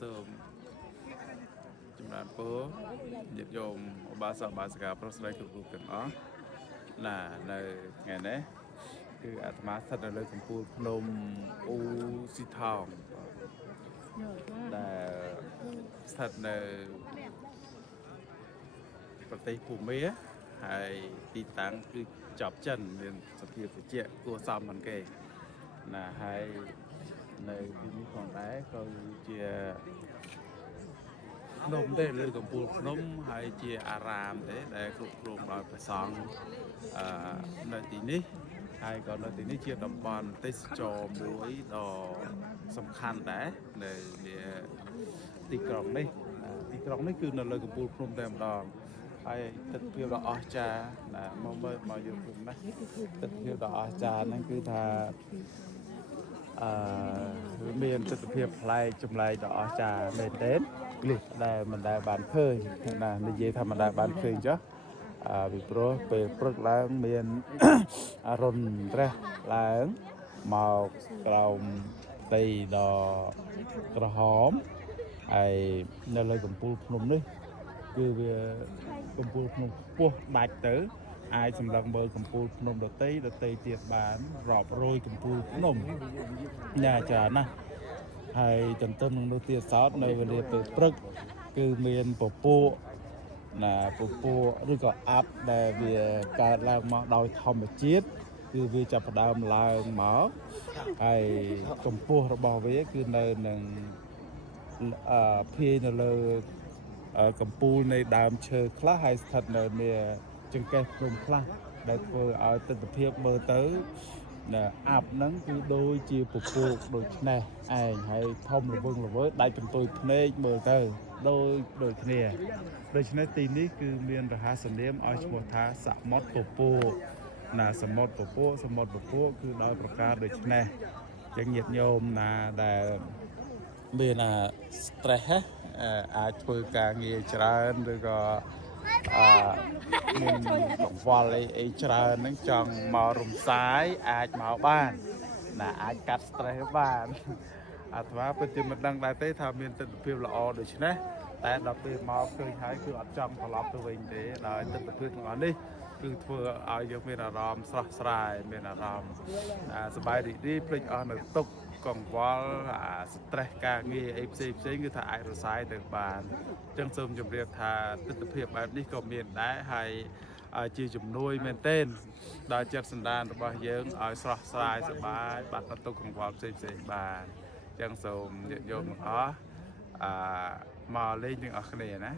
សូមចម្រើនពរញាតិញោមឧបាសកឧបាសិកាប្រុសស្រីគ្រប់រូបទាំងអស់ណានៅថ្ងៃនេះគឺអាត្មាស្ថិតនៅលើកំពូលភ្នំអ៊ូស៊ីថោងដែលស្ថិតនៅប្រទេសភូមាហើយទីតាំងគឺចប់ចិនមានសភាពត្រជាក់គួរសមហ្នឹងគេណាហើយនៅទីនេះផងដែរក៏ជាភ្នំទេលើកំពូលភ្នំហើយជាអារាមទេដែលគ្រប់គ្រងដោយព្រះសង្ឃនៅទីនេះហើយក៏នៅទីនេះជាតំបន់ទេសចរមួយដ៏សំខាន់ដែរនៅទីក្រុងនេះគឺនៅលើកំពូលភ្នំតែម្ដងហើយទិដ្ឋភាពដ៏អស្ចារ្យណាមកយកភូមិណាទិដ្ឋភាពដ៏អស្ចារ្យហ្នឹងគឺថាមានទិដ្ឋភាពប្លែកចម្លែកដ៏អស្ចារ្យមែនទែននេះដែលមិនដែលបានឃើញណានិយាយថាមិនដែលបានឃើញចុះពីព្រោះពេលព្រឹកឡើងមានរុនរះឡើងមកក្រោមផ្ទៃដ៏ក្រហមហើយនៅលើកំពូលភ្នំនេះគឺវាកំពូលភ្នំខ្ពស់ដាច់ទៅអាចសម្លឹងមើលកំពូលភ្នំដតីទៀតបានរាប់រយកំពូលភ្នំណាច្រើនណាស់ហើយទន្ទឹមនឹងនោះទៀតសោតនៅវេលាពេលព្រឹកគឺមានពពួកឬក៏អាប់ដែលវាកើតឡើងមកដោយធម្មជាតិគឺវាចាប់ផ្ដើមឡើងមកហើយកម្ពស់របស់វាគឺនៅនឹងភាយនៅលើកំពូលនៃដើមឈើខ្លះហើយស្ថិតនៅនាចង្កេះភ្នំខ្លះដែលធ្វើឲ្យទិដ្ឋភាពមើលទៅអាប់ហ្នឹងគឺដូចជាពពកដូចនេះឯងហើយធំល្វឹងល្វើយដាច់កន្ទុយភ្នែកមើលទៅដូចគ្នាដូច្នេះទីនេះគឺមានរហស្សនាមឲ្យឈ្មោះថាសមុទ្រពពកណាសមុទ្រពពកគឺដោយប្រការដូចនេះចឹងញាតិញោមណាដែលមានstress អាចធ្វើការងារច្រើនឬក៏មានកង្វល់អីច្រើនហ្នឹងចង់មករំសាយអាចមកបានណាអាចកាត់ stress បានអាត្មាពិតជាមិនដឹងដែរទេថាមានទិដ្ឋភាពល្អដូច្នេះតែដល់ពេលមកឃើញហើយគឺអត់ចង់ត្រឡប់ទៅវិញទេដោយទិដ្ឋភាពទាំងអស់នេះគឺធ្វើឲ្យយើងមានអារម្មណ៍ស្រស់ស្រាយមានអារម្មណ៍សប្បាយរីករាយភ្លេចអស់នៅទុក្ខកង្វល់stress ការងារអីផ្សេងគឺថាអាចរសាយទៅបានអញ្ចឹងសូមជម្រាបថាទិដ្ឋភាពបែបនេះក៏មានដែរហើយជាជំនួយមែនទែនដល់ចិត្តសន្តានរបស់យើងឲ្យស្រស់ស្រាយសប្បាយបាត់ទុក្ខកង្វល់ផ្សេងបានអញ្ចឹងសូមញាតិញោមទាំងអស់មកលេងទាំងអស់គ្នាណា